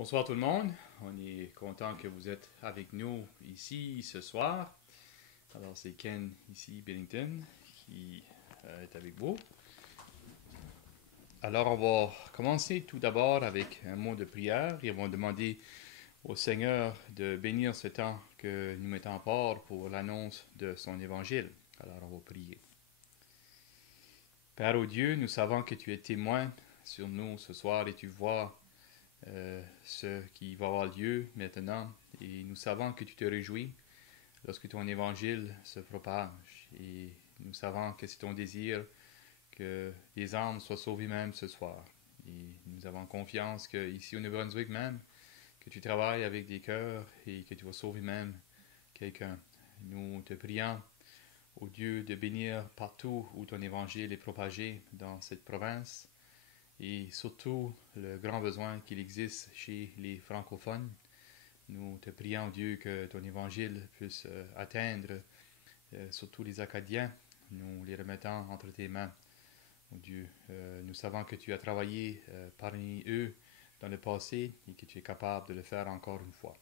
Bonsoir tout le monde, on est content que vous êtes avec nous ici ce soir. Alors c'est Ken ici, Billington, qui est avec vous. Alors on va commencer tout d'abord avec un mot de prière et on va demander au Seigneur de bénir ce temps que nous mettons en part pour l'annonce de son évangile. Alors on va prier. Père ô Dieu, nous savons que tu es témoin sur nous ce soir et tu vois ce qui va avoir lieu maintenant. Et nous savons que tu te réjouis lorsque ton évangile se propage. Et nous savons que c'est ton désir que les âmes soient sauvées même ce soir. Et nous avons confiance qu'ici au Nouveau-Brunswick même, que tu travailles avec des cœurs et que tu vas sauver même quelqu'un. Nous te prions, ô Dieu, de bénir partout où ton évangile est propagé dans cette province. Et surtout le grand besoin qu'il existe chez les francophones. Nous te prions, Dieu, que ton évangile puisse atteindre surtout les Acadiens. Nous les remettons entre tes mains, oh Dieu. Nous savons que tu as travaillé parmi eux dans le passé et que tu es capable de le faire encore une fois.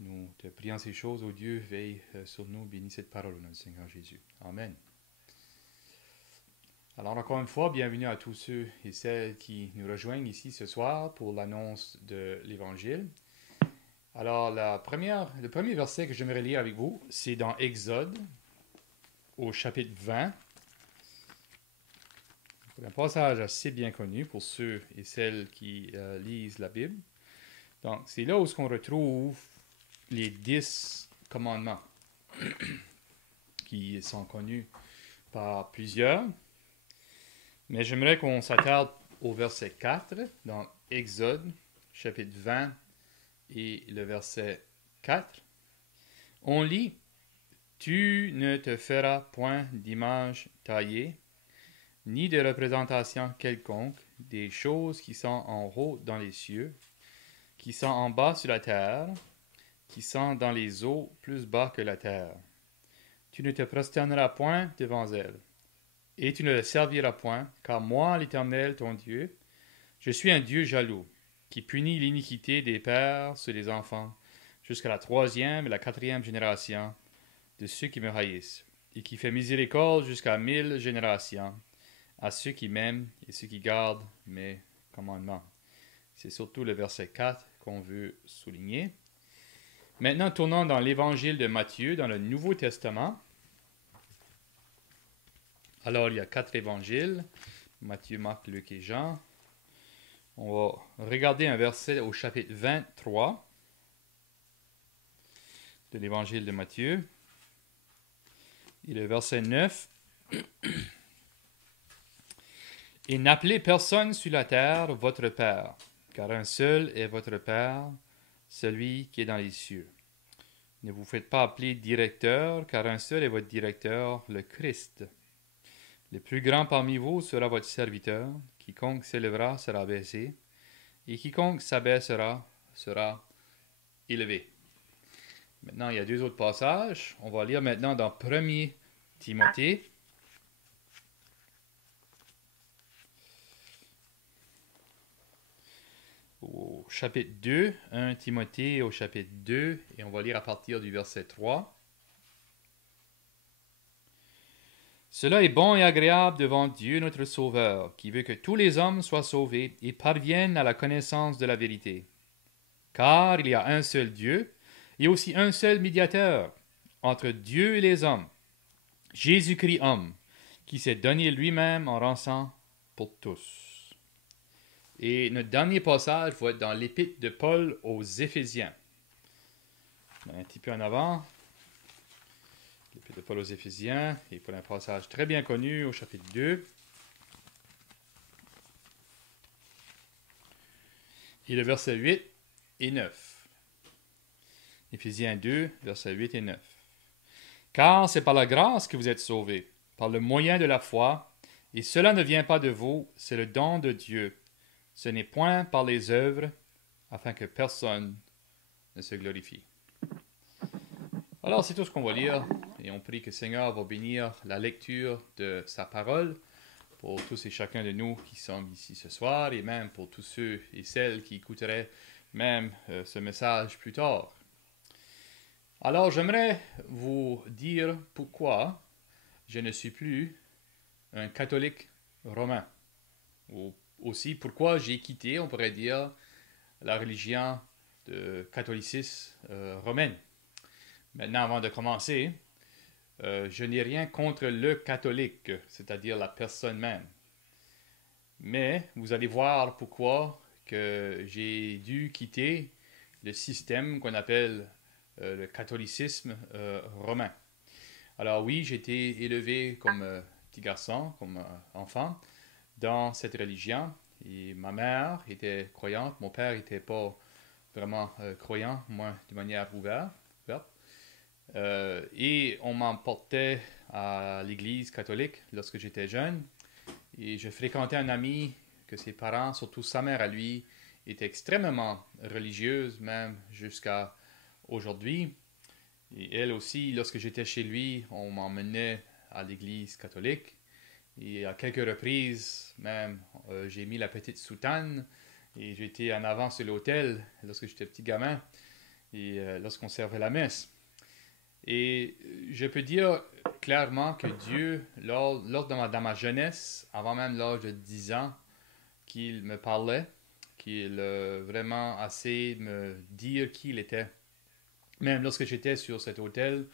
Nous te prions ces choses, oh Dieu, veille sur nous, bénis cette parole, notre Seigneur Jésus. Amen. Alors encore une fois, bienvenue à tous ceux et celles qui nous rejoignent ici ce soir pour l'annonce de l'Évangile. Alors le premier verset que j'aimerais lire avec vous, c'est dans Exode, au chapitre 20. C'est un passage assez bien connu pour ceux et celles qui lisent la Bible. Donc c'est là où on retrouve les 10 commandements qui sont connus par plusieurs. Mais j'aimerais qu'on s'attarde au verset 4 dans Exode, chapitre 20 et le verset 4. On lit « Tu ne te feras point d'image taillée, ni de représentation quelconque des choses qui sont en haut dans les cieux, qui sont en bas sur la terre, qui sont dans les eaux plus bas que la terre. Tu ne te prosterneras point devant elles. Et tu ne le serviras point, car moi, l'Éternel, ton Dieu, je suis un Dieu jaloux, qui punit l'iniquité des pères sur les enfants, jusqu'à la 3e et la 4e génération de ceux qui me haïssent, et qui fait miséricorde jusqu'à 1000 générations à ceux qui m'aiment et ceux qui gardent mes commandements. » C'est surtout le verset 4 qu'on veut souligner. Maintenant, tournons dans l'Évangile de Matthieu, dans le Nouveau Testament. Alors, il y a 4 évangiles, Matthieu, Marc, Luc et Jean. On va regarder un verset au chapitre 23 de l'évangile de Matthieu. Et le verset 9. « Et n'appelez personne sur la terre votre Père, car un seul est votre Père, celui qui est dans les cieux. Ne vous faites pas appeler directeur, car un seul est votre directeur, le Christ. Le plus grand parmi vous sera votre serviteur. Quiconque s'élèvera sera abaissé, et quiconque s'abaissera sera élevé. » Maintenant, il y a 2 autres passages. On va lire maintenant dans 1 Timothée. Au chapitre 2, 1 Timothée au chapitre 2, et on va lire à partir du verset 3. Cela est bon et agréable devant Dieu notre Sauveur, qui veut que tous les hommes soient sauvés et parviennent à la connaissance de la vérité. Car il y a un seul Dieu, et aussi un seul médiateur entre Dieu et les hommes, Jésus-Christ homme, qui s'est donné lui-même en rançon pour tous. Et notre dernier passage va être dans l'épître de Paul aux Éphésiens. Un petit peu en avant. L'épître de Paul aux Éphésiens, et pour un passage très bien connu au chapitre 2. Et le verset 8 et 9. Éphésiens 2, versets 8 et 9. « Car c'est par la grâce que vous êtes sauvés, par le moyen de la foi, et cela ne vient pas de vous, c'est le don de Dieu. Ce n'est point par les œuvres, afin que personne ne se glorifie. » Alors, c'est tout ce qu'on va lire, et on prie que le Seigneur va bénir la lecture de sa parole pour tous et chacun de nous qui sommes ici ce soir, et même pour tous ceux et celles qui écouteraient même ce message plus tard. Alors j'aimerais vous dire pourquoi je ne suis plus un catholique romain. Ou aussi pourquoi j'ai quitté, on pourrait dire, la religion de catholicisme romaine. Maintenant, avant de commencer, je n'ai rien contre le catholique, c'est-à-dire la personne même. Mais vous allez voir pourquoi que j'ai dû quitter le système qu'on appelle le catholicisme romain. Alors oui, j'ai été élevé comme petit garçon, comme enfant, dans cette religion. Et ma mère était croyante, mon père n'était pas vraiment croyant, moi de manière ouverte. Et on m'emportait à l'église catholique lorsque j'étais jeune. Et je fréquentais un ami que ses parents, surtout sa mère à lui, étaient extrêmement religieuses, même jusqu'à aujourd'hui. Et elle aussi, lorsque j'étais chez lui, on m'emmenait à l'église catholique. Et à quelques reprises, même, j'ai mis la petite soutane et j'étais en avant sur l'autel lorsque j'étais petit gamin et lorsqu'on servait la messe. Et je peux dire clairement que Dieu, dans ma jeunesse, avant même l'âge de 10 ans, qu'il me parlait, qu'il vraiment assez me dire qui il était. Même lorsque j'étais sur cet autel,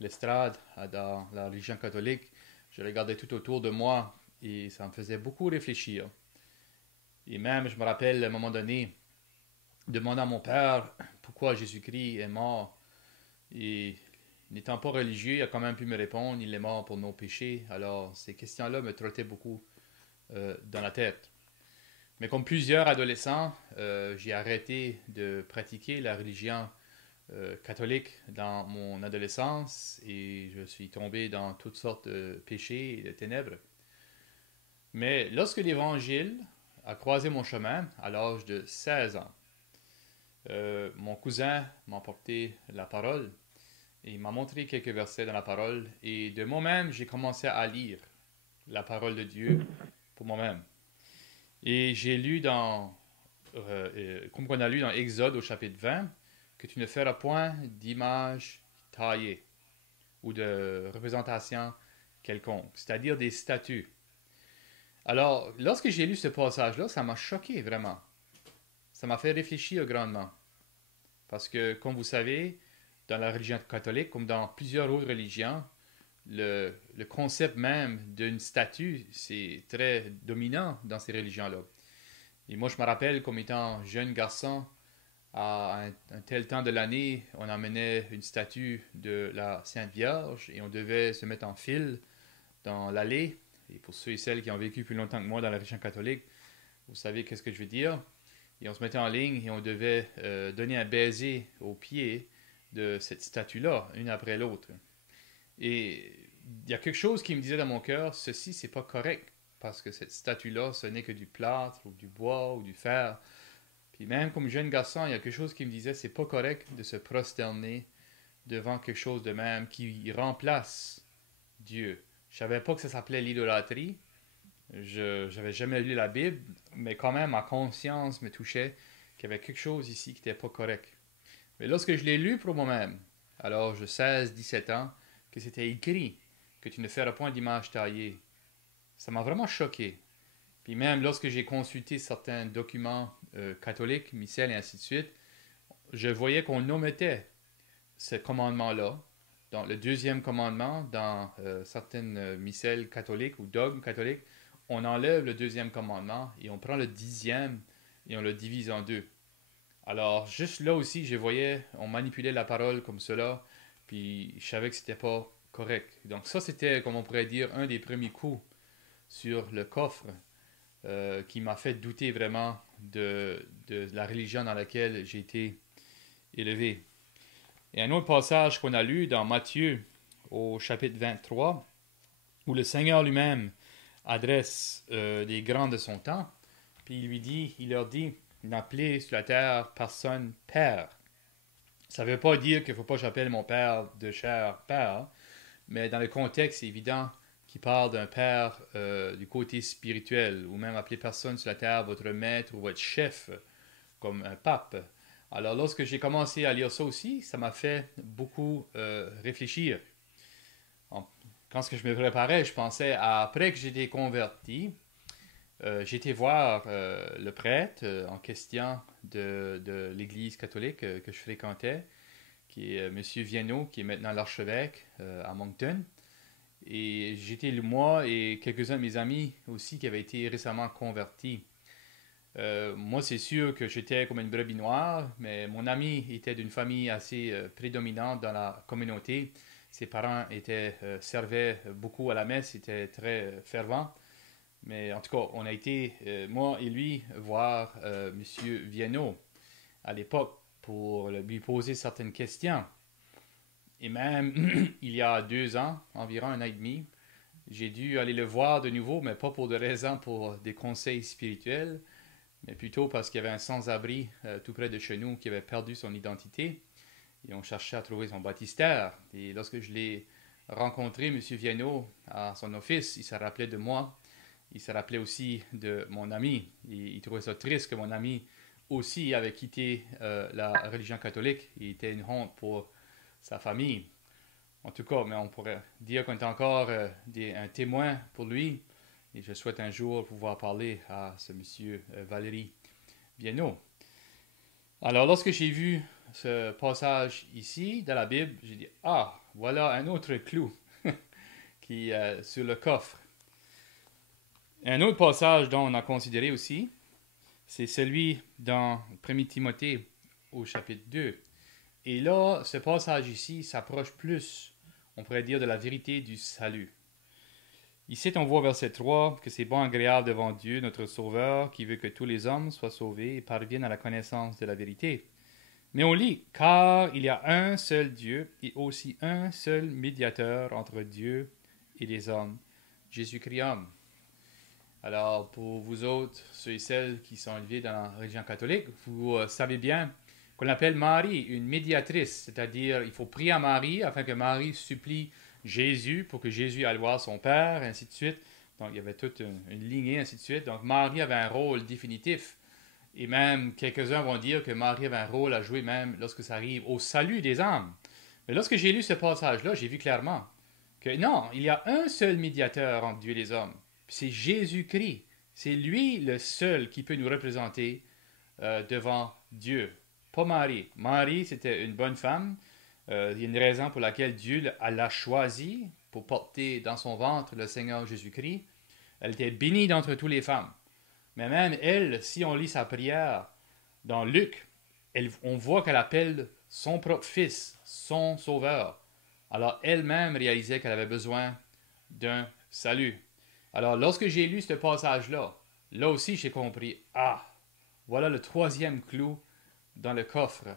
l'estrade, dans la religion catholique, je regardais tout autour de moi et ça me faisait beaucoup réfléchir. Et même, je me rappelle à un moment donné, demandant à mon père pourquoi Jésus-Christ est mort. Et n'étant pas religieux, il a quand même pu me répondre, il est mort pour nos péchés. Alors, ces questions-là me trottaient beaucoup dans la tête. Mais comme plusieurs adolescents, j'ai arrêté de pratiquer la religion catholique dans mon adolescence et je suis tombé dans toutes sortes de péchés et de ténèbres. Mais lorsque l'Évangile a croisé mon chemin à l'âge de 16 ans, mon cousin m'a apporté la parole et il m'a montré quelques versets dans la parole et de moi-même j'ai commencé à lire la parole de Dieu pour moi-même. Et j'ai lu comme on a lu dans Exode au chapitre 20, que tu ne feras point d'image taillée ou de représentation quelconque, c'est-à-dire des statues. Alors, lorsque j'ai lu ce passage-là, ça m'a choqué vraiment. Ça m'a fait réfléchir grandement. Parce que, comme vous savez, dans la religion catholique, comme dans plusieurs autres religions, le concept même d'une statue, c'est très dominant dans ces religions-là. Et moi, je me rappelle, comme étant jeune garçon, à un tel temps de l'année, on emmenait une statue de la Sainte Vierge et on devait se mettre en file dans l'allée. Et pour ceux et celles qui ont vécu plus longtemps que moi dans la religion catholique, vous savez qu'est-ce que je veux dire. Et on se mettait en ligne et on devait donner un baiser au pied de cette statue-là, une après l'autre. Et il y a quelque chose qui me disait dans mon cœur, ceci, c'est pas correct, parce que cette statue-là, ce n'est que du plâtre, ou du bois, ou du fer. Puis même comme jeune garçon, il y a quelque chose qui me disait, c'est pas correct de se prosterner devant quelque chose de même qui remplace Dieu. Je savais pas que ça s'appelait l'idolâtrie. Je n'avais jamais lu la Bible, mais quand même, ma conscience me touchait qu'il y avait quelque chose ici qui n'était pas correct. Mais lorsque je l'ai lu pour moi-même, à l'âge de 16-17 ans, que c'était écrit que tu ne feras point d'image taillée, ça m'a vraiment choqué. Puis même lorsque j'ai consulté certains documents catholiques, missels et ainsi de suite, je voyais qu'on omettait ce commandement-là. Dans le deuxième commandement, dans certaines missels catholiques ou dogmes catholiques, on enlève le deuxième commandement et on prend le 10e et on le divise en deux. Alors, juste là aussi, je voyais, on manipulait la parole comme cela, puis je savais que c'était pas correct. Donc ça, c'était, comme on pourrait dire, un des premiers coups sur le coffre qui m'a fait douter vraiment de la religion dans laquelle j'ai été élevé. Et un autre passage qu'on a lu dans Matthieu au chapitre 23, où le Seigneur lui-même adresse les grands de son temps, puis il leur dit, n'appelez sur la terre personne père. Ça ne veut pas dire qu'il ne faut pas que j'appelle mon père de chair père, mais dans le contexte, c'est évident qu'il parle d'un père du côté spirituel, ou même appeler personne sur la terre votre maître ou votre chef, comme un pape. Alors, lorsque j'ai commencé à lire ça aussi, ça m'a fait beaucoup réfléchir. En- Quand ce que je me préparais, je pensais, après que j'étais converti, j'ai été voir le prêtre en question de l'Église catholique que je fréquentais, qui est Monsieur Viennot, qui est maintenant l'archevêque à Moncton. Et j'étais moi et quelques-uns de mes amis aussi qui avaient été récemment convertis. Moi, c'est sûr que j'étais comme une brebis noire, mais mon ami était d'une famille assez prédominante dans la communauté. Ses parents servaient beaucoup à la messe, étaient très fervents. Mais en tout cas, on a été, moi et lui, voir Monsieur Viennot à l'époque pour lui poser certaines questions. Et même il y a 2 ans, environ 1 an et demi, j'ai dû aller le voir de nouveau, mais pas pour des raisons pour des conseils spirituels, mais plutôt parce qu'il y avait un sans-abri tout près de chez nous qui avait perdu son identité. Et on cherchait à trouver son baptistère. Et lorsque je l'ai rencontré, M. Viennot, à son office, il se rappelait de moi. Il se rappelait aussi de mon ami. Et il trouvait ça triste que mon ami aussi avait quitté la religion catholique. Il était une honte pour sa famille. En tout cas, mais on pourrait dire qu'on est encore un témoin pour lui. Et je souhaite un jour pouvoir parler à ce monsieur Valérie Viennot. Alors, lorsque j'ai vu ce passage ici dans la Bible, j'ai dit, ah, voilà un autre clou qui est sur le coffre. Un autre passage dont on a considéré aussi, c'est celui dans 1 Timothée au chapitre 2. Et là, ce passage ici s'approche plus, on pourrait dire, de la vérité du salut. Ici, on voit verset 3 que c'est bon et agréable devant Dieu, notre Sauveur, qui veut que tous les hommes soient sauvés et parviennent à la connaissance de la vérité. Mais on lit, car il y a un seul Dieu et aussi un seul médiateur entre Dieu et les hommes, Jésus-Christ homme. Alors, pour vous autres, ceux et celles qui sont élevés dans la religion catholique, vous savez bien qu'on appelle Marie une médiatrice, c'est-à-dire il faut prier à Marie afin que Marie supplie Jésus pour que Jésus aille voir son Père, et ainsi de suite. Donc, il y avait toute une lignée, ainsi de suite. Donc, Marie avait un rôle définitif. Et même, quelques-uns vont dire que Marie avait un rôle à jouer même lorsque ça arrive au salut des âmes. Mais lorsque j'ai lu ce passage-là, j'ai vu clairement que non, il y a un seul médiateur entre Dieu et les hommes. C'est Jésus-Christ. C'est lui le seul qui peut nous représenter devant Dieu. Pas Marie. Marie, c'était une bonne femme. Il y a une raison pour laquelle Dieu l'a choisie pour porter dans son ventre le Seigneur Jésus-Christ. Elle était bénie d'entre toutes les femmes. Mais même elle, si on lit sa prière dans Luc, on voit qu'elle appelle son propre fils, son sauveur. Alors elle-même réalisait qu'elle avait besoin d'un salut. Alors lorsque j'ai lu ce passage-là, là aussi j'ai compris, ah, voilà le troisième clou dans le coffre.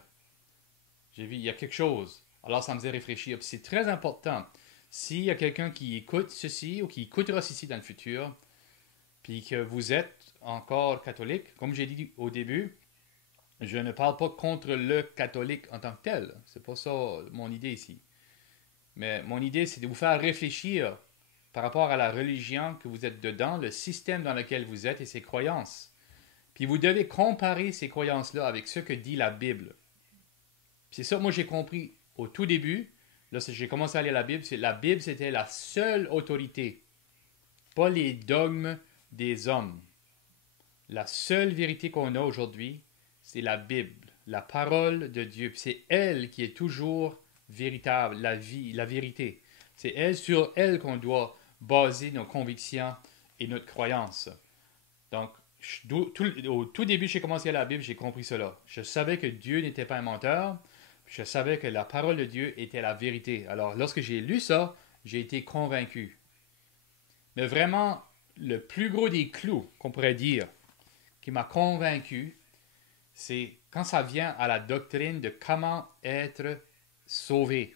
J'ai vu, il y a quelque chose. Alors ça me faisait réfléchir. C'est très important. S'il y a quelqu'un qui écoute ceci ou qui écoutera ceci dans le futur, puis que vous êtes encore catholique, comme j'ai dit au début, je ne parle pas contre le catholique en tant que tel. C'est pas ça mon idée ici. Mais mon idée, c'est de vous faire réfléchir par rapport à la religion que vous êtes dedans, le système dans lequel vous êtes et ses croyances. Puis vous devez comparer ces croyances-là avec ce que dit la Bible. C'est ça, moi j'ai compris au tout début, là j'ai commencé à lire la Bible c'était la seule autorité, pas les dogmes des hommes. La seule vérité qu'on a aujourd'hui, c'est la Bible, la parole de Dieu. C'est elle qui est toujours véritable, la vie, la vérité. C'est elle, sur elle qu'on doit baser nos convictions et notre croyance. Donc, au tout début, j'ai commencé à la Bible, j'ai compris cela. Je savais que Dieu n'était pas un menteur. Je savais que la parole de Dieu était la vérité. Alors, lorsque j'ai lu ça, j'ai été convaincu. Mais vraiment, le plus gros des clous qu'on pourrait dire qui m'a convaincu, c'est quand ça vient à la doctrine de comment être sauvé.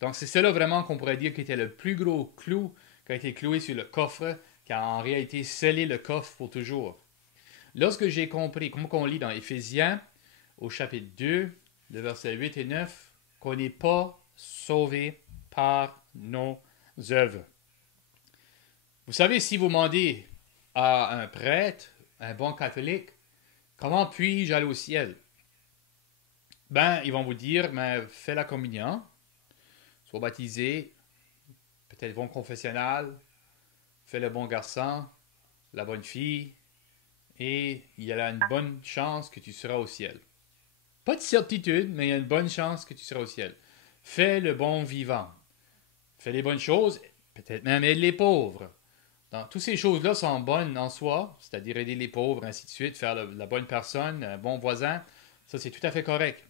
Donc, c'est cela vraiment qu'on pourrait dire qui était le plus gros clou qui a été cloué sur le coffre, qui a en réalité scellé le coffre pour toujours. Lorsque j'ai compris, comme on lit dans Éphésiens, au chapitre 2, le verset 8 et 9, qu'on n'est pas sauvé par nos œuvres. Vous savez, si vous demandez à un prêtre, un bon catholique, comment puis-je aller au ciel? Ben, ils vont vous dire, ben, fais la communion, sois baptisé, peut-être bon confessionnal, fais le bon garçon, la bonne fille, et il y a une bonne chance que tu seras au ciel. Pas de certitude, mais il y a une bonne chance que tu seras au ciel. Fais le bon vivant. Fais les bonnes choses, peut-être même aide les pauvres. Donc, toutes ces choses-là sont bonnes en soi, c'est-à-dire aider les pauvres, ainsi de suite, faire la bonne personne, un bon voisin. Ça, c'est tout à fait correct.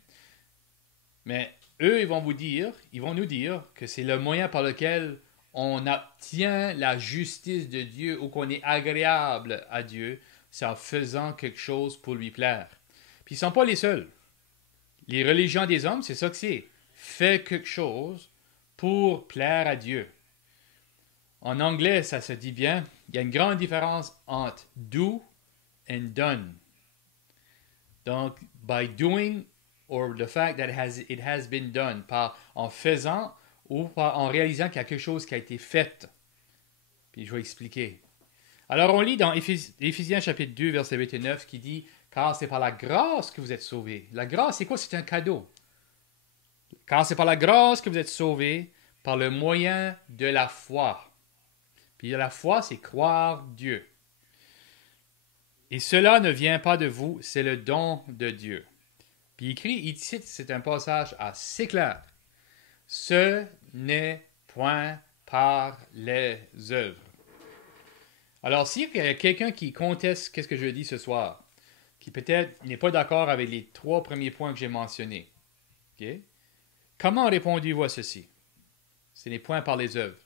Mais eux, ils vont nous dire que c'est le moyen par lequel on obtient la justice de Dieu ou qu'on est agréable à Dieu, c'est en faisant quelque chose pour lui plaire. Puis ils ne sont pas les seuls. Les religions des hommes, c'est ça que c'est. Fais quelque chose pour plaire à Dieu. En anglais, ça se dit bien. Il y a une grande différence entre do and done. Donc, by doing or the fact that it has been done, par en faisant ou par en réalisant qu'il y a quelque chose qui a été fait. Puis je vais expliquer. Alors, on lit dans Éphésiens chapitre 2, verset 8 et 9 qui dit car c'est par la grâce que vous êtes sauvés. La grâce, c'est quoi? C'est un cadeau. Car c'est par la grâce que vous êtes sauvés, par le moyen de la foi. Puis la foi, c'est croire Dieu. Et cela ne vient pas de vous, c'est le don de Dieu. Puis il cite, c'est un passage assez clair. Ce n'est point par les œuvres. Alors, s'il y a quelqu'un qui conteste qu'est-ce que je dis ce soir, qui peut-être n'est pas d'accord avec les 3 premiers points que j'ai mentionnés, okay? Comment répondez-vous à ceci? Ce n'est point par les œuvres.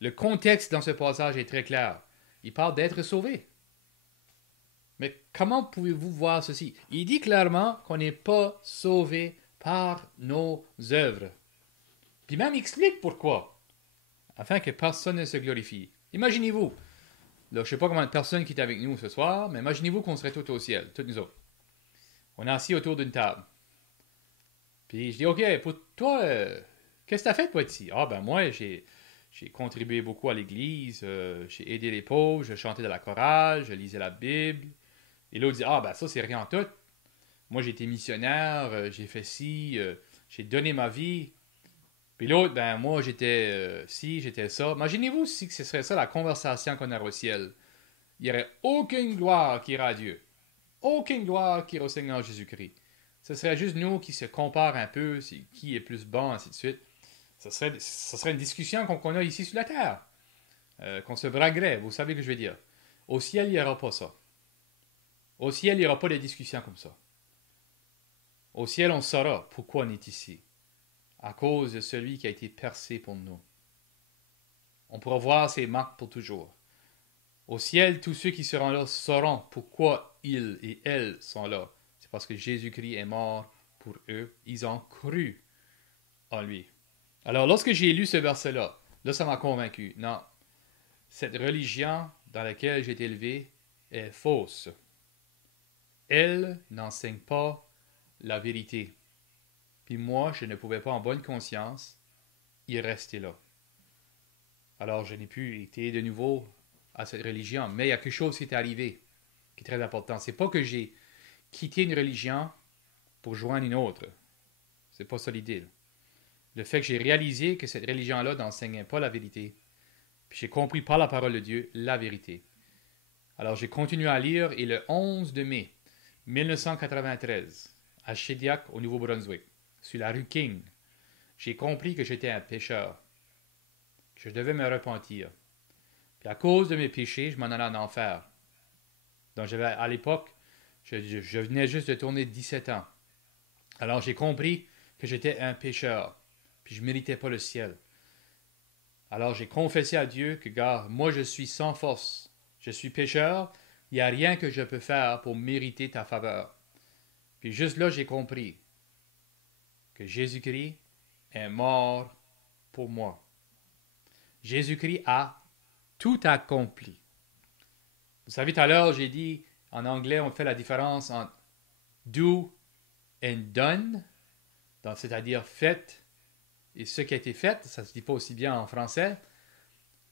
Le contexte dans ce passage est très clair. Il parle d'être sauvé. Mais comment pouvez-vous voir ceci? Il dit clairement qu'on n'est pas sauvé par nos œuvres. Puis même il explique pourquoi. Afin que personne ne se glorifie. Imaginez-vous, là, je ne sais pas combien de personnes qui est avec nous ce soir, mais imaginez-vous qu'on serait tous au ciel, toutes nous autres. On est assis autour d'une table. Puis je dis, OK, pour toi, qu'est-ce que tu as fait toi ici? Ah ben moi, j'ai contribué beaucoup à l'église, j'ai aidé les pauvres, je chantais de la chorale, je lisais la Bible. Et l'autre dit, ah ben ça c'est rien en tout. Moi j'ai été missionnaire, j'ai fait ci, j'ai donné ma vie. Puis l'autre, ben moi j'étais ci, j'étais ça. Imaginez-vous si ce serait ça la conversation qu'on aurait au ciel. Il n'y aurait aucune gloire qui ira à Dieu. Aucune gloire qui ira au Seigneur Jésus-Christ. Ce serait juste nous qui se comparent un peu, qui est plus bon, ainsi de suite. Ce serait une discussion qu'on a ici sur la terre. Qu'on se braguerait, vous savez ce que je veux dire. Au ciel, il n'y aura pas ça. Au ciel, il n'y aura pas de discussion comme ça. Au ciel, on saura pourquoi on est ici. À cause de celui qui a été percé pour nous. On pourra voir ses marques pour toujours. Au ciel, tous ceux qui seront là sauront pourquoi ils et elles sont là. C'est parce que Jésus-Christ est mort pour eux. Ils ont cru en lui. Alors, lorsque j'ai lu ce verset-là, là, ça m'a convaincu. Non, cette religion dans laquelle j'ai été élevé est fausse. Elle n'enseigne pas la vérité. Puis moi, je ne pouvais pas en bonne conscience y rester là. Alors, je n'ai plus été de nouveau à cette religion. Mais il y a quelque chose qui est arrivé, qui est très important. C'est pas que j'ai quitté une religion pour joindre une autre. C'est pas ça l'idée. Le fait que j'ai réalisé que cette religion-là n'enseignait pas la vérité. Puis j'ai compris par la parole de Dieu la vérité. Alors j'ai continué à lire et le 11 de mai 1993, à Shediac, au Nouveau-Brunswick, sur la rue King, j'ai compris que j'étais un pécheur, que je devais me repentir. Puis à cause de mes péchés, je m'en allais en enfer. Donc j'avais, à l'époque, je venais juste de tourner 17 ans. Alors j'ai compris que j'étais un pécheur, puis je ne méritais pas le ciel. Alors j'ai confessé à Dieu que, gars, moi je suis sans force, je suis pécheur, il n'y a rien que je peux faire pour mériter ta faveur. Puis juste là, j'ai compris que Jésus-Christ est mort pour moi. Jésus-Christ a tout accompli. Vous savez, tout à l'heure, j'ai dit, en anglais, on fait la différence entre do and done, donc c'est-à-dire fait et ce qui a été fait, ça ne se dit pas aussi bien en français.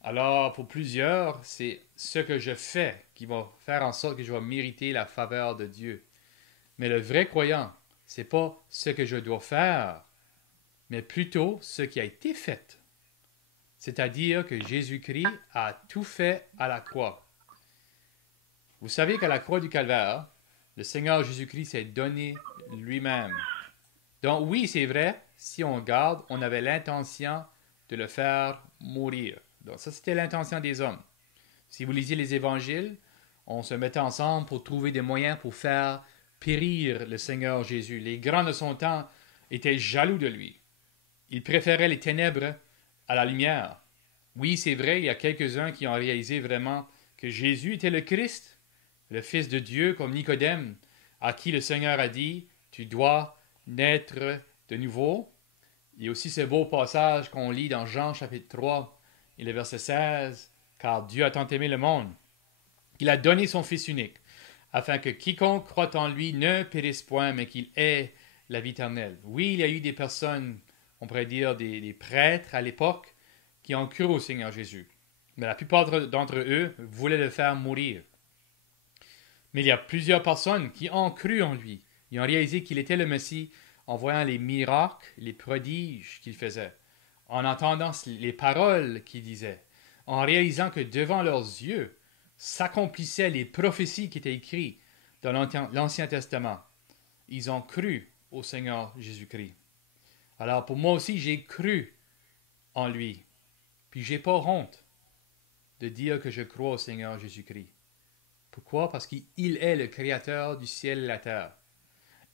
Alors, pour plusieurs, c'est ce que je fais qui va faire en sorte que je vais mériter la faveur de Dieu. Mais le vrai croyant, c'est pas ce que je dois faire, mais plutôt ce qui a été fait. C'est-à-dire que Jésus-Christ a tout fait à la croix. Vous savez qu'à la croix du Calvaire, le Seigneur Jésus-Christ s'est donné lui-même. Donc oui, c'est vrai, si on regarde, on avait l'intention de le faire mourir. Donc ça, c'était l'intention des hommes. Si vous lisez les évangiles, on se mettait ensemble pour trouver des moyens pour faire périr le Seigneur Jésus. Les grands de son temps étaient jaloux de lui. Ils préféraient les ténèbres à la lumière. Oui, c'est vrai, il y a quelques-uns qui ont réalisé vraiment que Jésus était le Christ, le Fils de Dieu, comme Nicodème, à qui le Seigneur a dit, tu dois naître de nouveau. Il y a aussi ce beau passage qu'on lit dans Jean chapitre 3 et le verset 16, car Dieu a tant aimé le monde, qu'il a donné son Fils unique, afin que quiconque croit en lui ne périsse point, mais qu'il ait la vie éternelle. Oui, il y a eu des personnes, on pourrait dire des prêtres à l'époque, qui ont cru au Seigneur Jésus. Mais la plupart d'entre eux voulaient le faire mourir. Mais il y a plusieurs personnes qui ont cru en lui. Ils ont réalisé qu'il était le Messie en voyant les miracles, les prodiges qu'il faisait, en entendant les paroles qu'il disait, en réalisant que devant leurs yeux s'accomplissaient les prophéties qui étaient écrites dans l'Ancien Testament. Ils ont cru au Seigneur Jésus-Christ. Alors pour moi aussi, j'ai cru en lui. Puis j'ai pas honte de dire que je crois au Seigneur Jésus-Christ. Pourquoi? Parce qu'il est le Créateur du ciel et de la terre.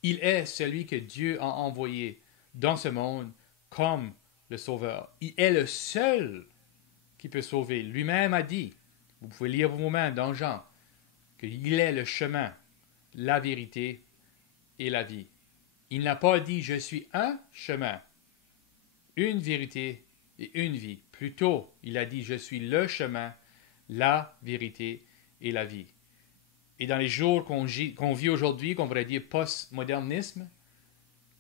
Il est celui que Dieu a envoyé dans ce monde comme le Sauveur. Il est le seul qui peut sauver. Lui-même a dit, vous pouvez lire vous-même dans Jean, qu'il est le chemin, la vérité et la vie. Il n'a pas dit, je suis un chemin, une vérité et une vie. Plutôt, il a dit, je suis le chemin, la vérité et la vie. Et dans les jours qu'on vit aujourd'hui, qu'on pourrait dire post-modernisme,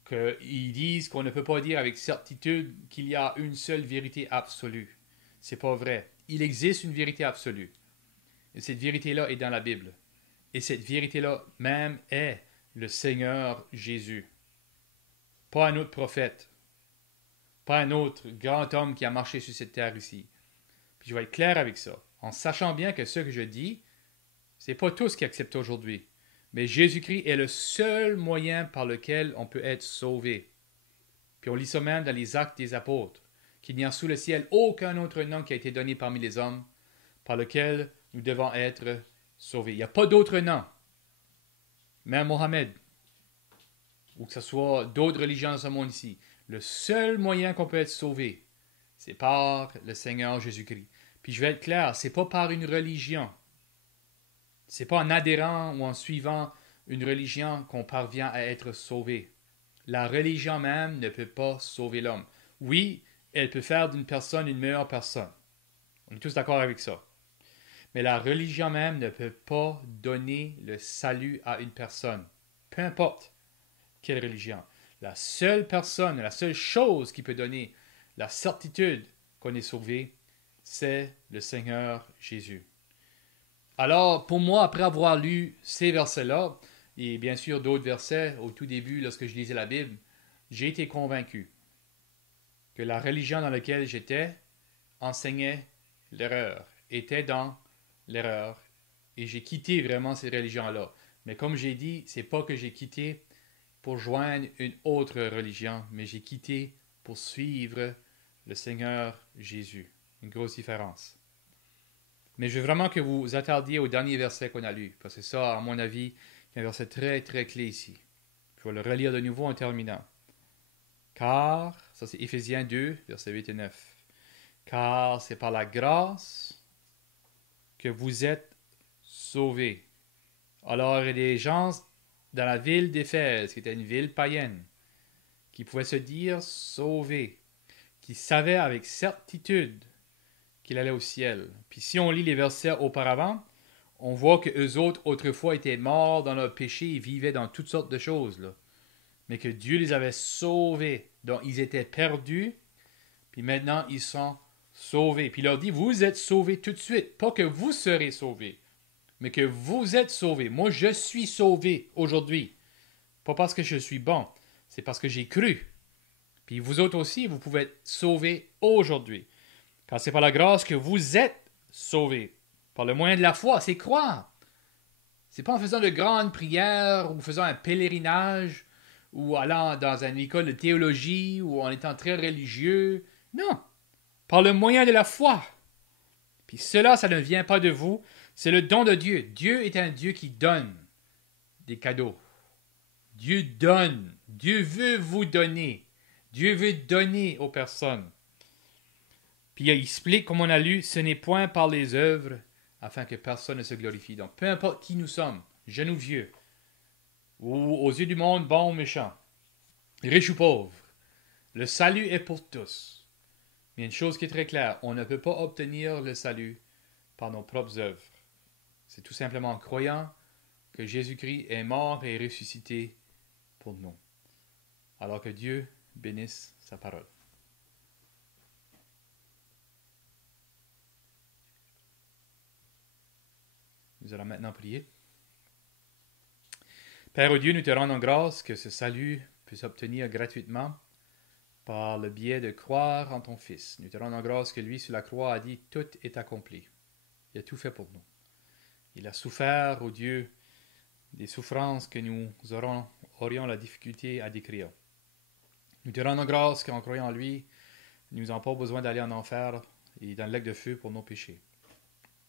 qu'ils disent qu'on ne peut pas dire avec certitude qu'il y a une seule vérité absolue. C'est pas vrai. Il existe une vérité absolue. Et cette vérité-là est dans la Bible. Et cette vérité-là même est le Seigneur Jésus. Pas un autre prophète. Pas un autre grand homme qui a marché sur cette terre ici. Puis je vais être clair avec ça. En sachant bien que ce que je dis, c'est pas tous qui acceptent aujourd'hui. Mais Jésus-Christ est le seul moyen par lequel on peut être sauvé. Puis on lit ça même dans les Actes des Apôtres, qu'il n'y a sous le ciel aucun autre nom qui a été donné parmi les hommes par lequel nous devons être sauvés. Il n'y a pas d'autre nom. Même Mohammed, ou que ce soit d'autres religions dans ce monde ici. Le seul moyen qu'on peut être sauvé, c'est par le Seigneur Jésus-Christ. Puis je vais être clair, c'est pas par une religion. C'est pas en adhérant ou en suivant une religion qu'on parvient à être sauvé. La religion même ne peut pas sauver l'homme. Oui, elle peut faire d'une personne une meilleure personne. On est tous d'accord avec ça. Mais la religion même ne peut pas donner le salut à une personne. Peu importe quelle religion. La seule personne, la seule chose qui peut donner la certitude qu'on est sauvé, c'est le Seigneur Jésus. Alors, pour moi, après avoir lu ces versets-là, et bien sûr d'autres versets au tout début, lorsque je lisais la Bible, j'ai été convaincu que la religion dans laquelle j'étais enseignait l'erreur, était dans l'erreur, et j'ai quitté vraiment ces religions-là. Mais comme j'ai dit, c'est pas que j'ai quitté pour joindre une autre religion, mais j'ai quitté pour suivre le Seigneur Jésus. Une grosse différence. Mais je veux vraiment que vous vous attardiez au dernier verset qu'on a lu, parce que ça, à mon avis, il y a un verset très, très clé ici. Je vais le relire de nouveau en terminant. Car, ça c'est Éphésiens 2, versets 8 et 9. Car c'est par la grâce que vous êtes sauvés. Alors, il y a des gens dans la ville d'Éphèse, qui était une ville païenne, qui pouvaient se dire sauvés, qui savaient avec certitude qu'il allait au ciel. Puis si on lit les versets auparavant, on voit que eux autres, autrefois, étaient morts dans leur péché et vivaient dans toutes sortes de choses, là. Mais que Dieu les avait sauvés. Donc, ils étaient perdus, puis maintenant, ils sont sauvés. Puis il leur dit, vous êtes sauvés tout de suite. Pas que vous serez sauvés, mais que vous êtes sauvés. Moi, je suis sauvé aujourd'hui. Pas parce que je suis bon, c'est parce que j'ai cru. Puis vous autres aussi, vous pouvez être sauvés aujourd'hui. Car c'est par la grâce que vous êtes sauvés. Par le moyen de la foi, c'est croire. C'est pas en faisant de grandes prières ou faisant un pèlerinage ou allant dans une école de théologie ou en étant très religieux. Non. Par le moyen de la foi. Puis cela, ça ne vient pas de vous. C'est le don de Dieu. Dieu est un Dieu qui donne des cadeaux. Dieu donne. Dieu veut vous donner. Dieu veut donner aux personnes. Puis il explique, comme on a lu, ce n'est point par les œuvres afin que personne ne se glorifie. Donc, peu importe qui nous sommes, jeunes ou vieux, ou aux yeux du monde, bons ou méchants, riches ou pauvres, le salut est pour tous. Mais il y a une chose qui est très claire, on ne peut pas obtenir le salut par nos propres œuvres. C'est tout simplement en croyant que Jésus-Christ est mort et ressuscité pour nous. Alors que Dieu bénisse sa parole. Nous allons maintenant prier. Père Dieu, nous te rendons grâce que ce salut puisse obtenir gratuitement par le biais de croire en ton Fils. Nous te rendons grâce que lui, sur la croix, a dit « Tout est accompli ». Il a tout fait pour nous. Il a souffert, ô Dieu, des souffrances que nous aurions la difficulté à décrire. Nous te rendons grâce qu'en croyant en lui, nous n'avons pas besoin d'aller en enfer et dans le lac de feu pour nos péchés.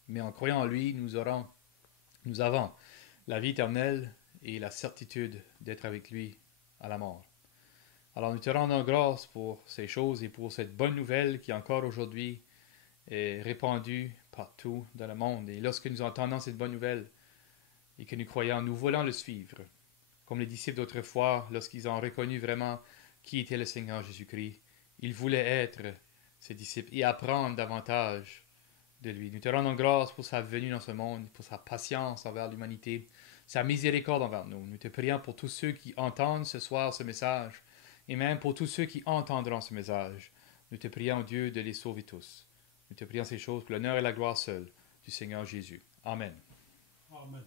Mais en croyant en lui, nous avons la vie éternelle et la certitude d'être avec lui à la mort. Alors nous te rendons grâce pour ces choses et pour cette bonne nouvelle qui encore aujourd'hui est répandue partout dans le monde. Et lorsque nous entendons cette bonne nouvelle et que nous croyons, nous voulons le suivre. Comme les disciples d'autrefois, lorsqu'ils ont reconnu vraiment qui était le Seigneur Jésus-Christ, ils voulaient être ses disciples et apprendre davantage de lui. Nous te rendons grâce pour sa venue dans ce monde, pour sa patience envers l'humanité, sa miséricorde envers nous. Nous te prions pour tous ceux qui entendent ce soir ce message, et même pour tous ceux qui entendront ce message. Nous te prions, Dieu, de les sauver tous. Nous te prions ces choses pour l'honneur et la gloire seule du Seigneur Jésus. Amen. Amen.